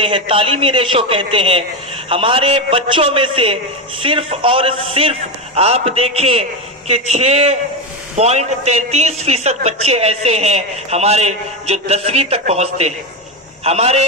کہتے ہیں، تعلیمی ریشو کہتے ہیں، ہمارے بچوں میں سے صرف اور صرف آپ دیکھیں کہ 6.33% بچے ایسے ہیں ہمارے جو 10ویں تک پہنچتے ہیں۔ ہمارے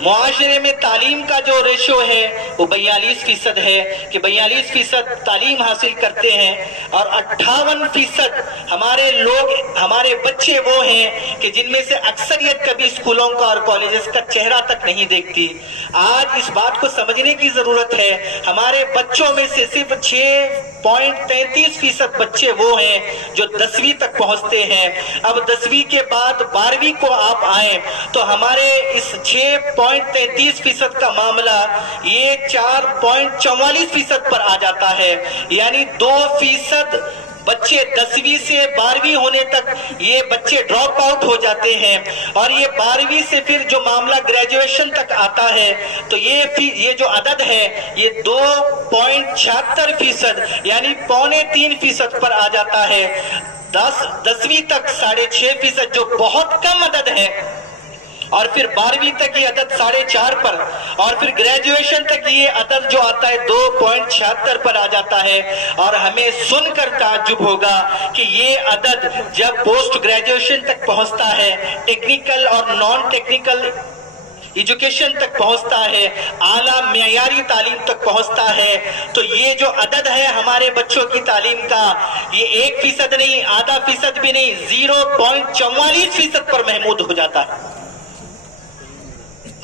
معاشرے میں تعلیم کا جو ریشو ہے وہ 42% ہے کہ 42% تعلیم حاصل کرتے ہیں، اور 58% ہمارے لوگ، ہمارے بچے وہ ہیں کہ جن میں سے اکثریت کبھی اسکولوں کا اور کالجز کا چہرہ تک نہیں دیکھتی۔ آج اس بات کو سمجھنے کی ضرورت ہے، ہمارے بچوں میں سے صرف 6.33% بچے وہ ہیں جو 10ویں تک پہنچتے ہیں۔ اب 10ویں کے بعد 12ویں کو آپ آئیں تو ہمارے اس 6.33% کا معاملہ یہ 4.44% پر آ جاتا ہے، یعنی 2% بچے 10ویں سے 12ویں ہونے تک یہ بچے ڈراپ آؤٹ ہو جاتے ہیں، اور یہ 12ویں سے پھر جو معاملہ گریجویشن تک آتا ہے تو یہ جو عدد ہے یہ 2.76% یعنی 3.25% پر آ جاتا ہے۔ 10ویں تک 6.5% جو بہت کم عدد ہے، اور پھر 12ویں تک یہ عدد 4.5 پر، اور پھر گریجویشن تک یہ عدد جو آتا ہے 2.76 پر آ جاتا ہے۔ اور ہمیں سن کر تعجب ہوگا کہ یہ عدد جب پوسٹ گریجویشن تک پہنچتا ہے، ٹیکنیکل اور نان ٹیکنیکل ایجوکیشن تک پہنچتا ہے، اعلیٰ معیاری تعلیم تک پہنچتا ہے، تو یہ جو عدد ہے ہمارے بچوں کی تعلیم کا، یہ 1% نہیں، آدھا فیصد بھی نہیں، 0.44% پر محمود ہو جاتا ہے۔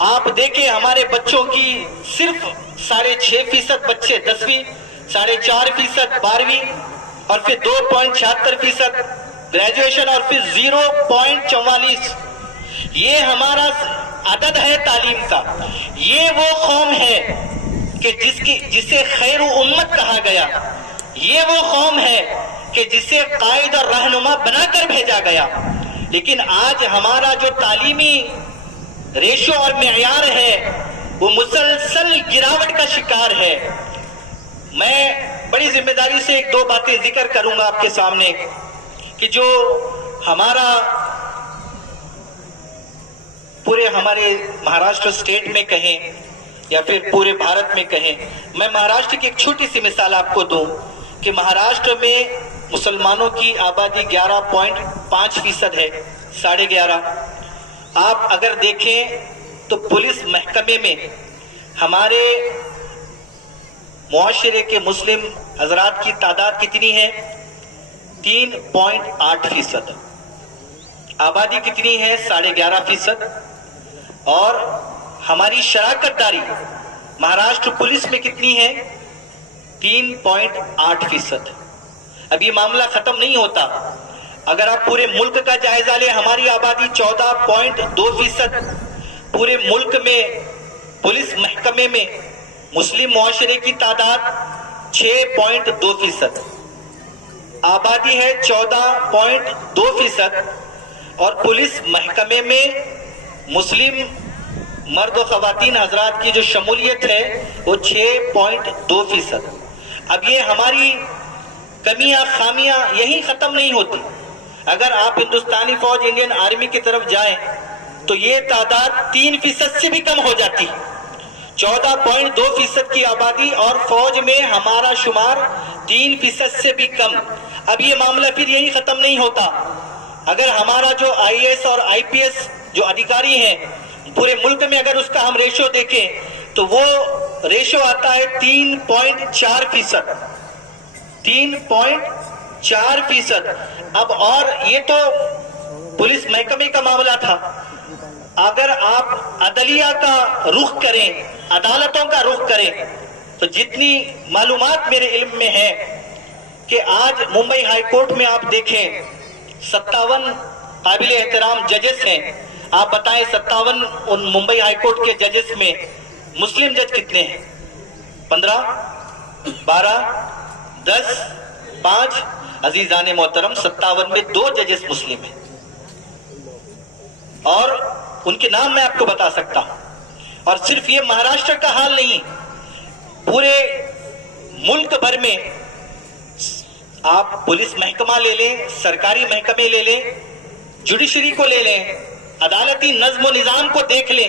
آپ دیکھیں ہمارے بچوں کی صرف 6.5% بچے 10ویں، 4.5% 12ویں، اور پھر 2.76% گریجویشن، اور پھر 0.44۔ یہ ہمارا عدد ہے تعلیم کا۔ یہ وہ قوم ہے کہ جسے خیر امت کہا گیا، یہ وہ قوم ہے کہ جسے قائد اور رہنما بنا کر بھیجا گیا، لیکن آج ہمارا جو تعلیمی ریشو اور معیار ہے وہ مسلسل گراوٹ کا شکار ہے۔ میں بڑی ذمہ داری سے 1-2 باتیں ذکر کروں گا آپ کے سامنے کہ جو ہمارا پورے ہمارے مہاراشٹر اسٹیٹ میں کہیں یا پھر پورے بھارت میں کہیں، میں مہاراشٹر کی ایک چھوٹی سی مثال آپ کو دوں کہ مہاراشٹر میں مسلمانوں کی آبادی 11.5% ہے، 11.5۔ آپ اگر دیکھیں تو پولیس محکمے میں ہمارے معاشرے کے مسلم حضرات کی تعداد کتنی ہے؟ 3.8%۔ آبادی کتنی ہے؟ 11.5%۔ اور ہماری شراکت داری مہاراشٹر پولیس میں کتنی ہے؟ 3.8%۔ اب یہ معاملہ ختم نہیں ہوتا۔ اگر آپ پورے ملک کا جائزہ لیں، ہماری آبادی 14.2%۔ پورے ملک میں پولیس محکمے میں مسلم معاشرے کی تعداد 6.2%۔ آبادی ہے 14.2%، اور پولیس محکمے میں مسلم مرد و خواتین حضرات کی جو شمولیت ہے وہ 6.2%۔ اب یہ ہماری کمیاں خامیاں یہی ختم نہیں ہوتی۔ اگر آپ ہندوستانی فوج انڈین آرمی کی طرف جائیں تو یہ تعداد 3% سے بھی کم ہو جاتی، 14.2% کی آبادی، اور فوج میں ہمارا شمار 3% سے بھی کم۔ اب یہ معاملہ پھر یہی ختم نہیں ہوتا۔ اگر ہمارا جو IAS اور IPS جو ادھیکاری ہیں پورے ملک میں، اگر اس کا ہم ریشو دیکھیں تو وہ ریشو آتا ہے 3.4%۔ 3.4%۔ اب اور یہ تو پولیس محکمے کا معاملہ تھا۔ اگر آپ عدلیہ کا رخ کریں، عدالتوں کا رخ کریں، تو جتنی معلومات میرے علم میں ہے کہ آج ممبئی ہائی کورٹ میں آپ دیکھیں 57 قابل احترام ججز ہیں۔ آپ بتائیں 57 ان ممبئی ہائی کورٹ کے ججز میں مسلم جج کتنے ہیں؟ 15، 12، 10، 5۔ عزیزان محترم، 57 میں 2 ججز مسلم ہیں، اور ان کے نام میں آپ کو بتا سکتا ہوں۔ اور صرف یہ مہاراشٹر کا حال نہیں، پورے ملک بھر میں آپ پولیس محکمہ لے لیں، سرکاری محکمے لے لیں، جوڈیشری کو لے لیں، عدالتی نظم و نظام کو دیکھ لیں،